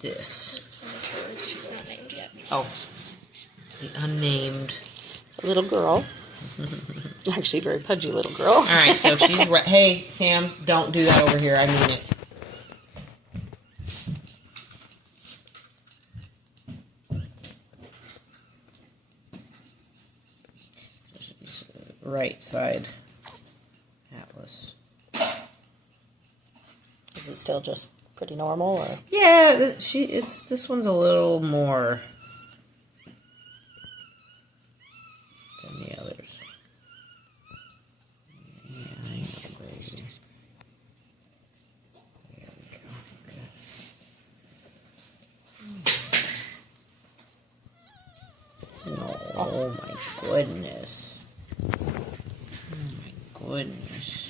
this? She's not named yet. Oh, the unnamed A little girl. Actually, very pudgy little girl. All right, so she's right. Hey, Sam, don't do that over here. I mean it. Right side atlas. Is it still just pretty normal, or? Yeah, this one's a little more than the others. Yeah, I ain't crazy. There we go. Okay. No, oh my goodness. Oh my goodness.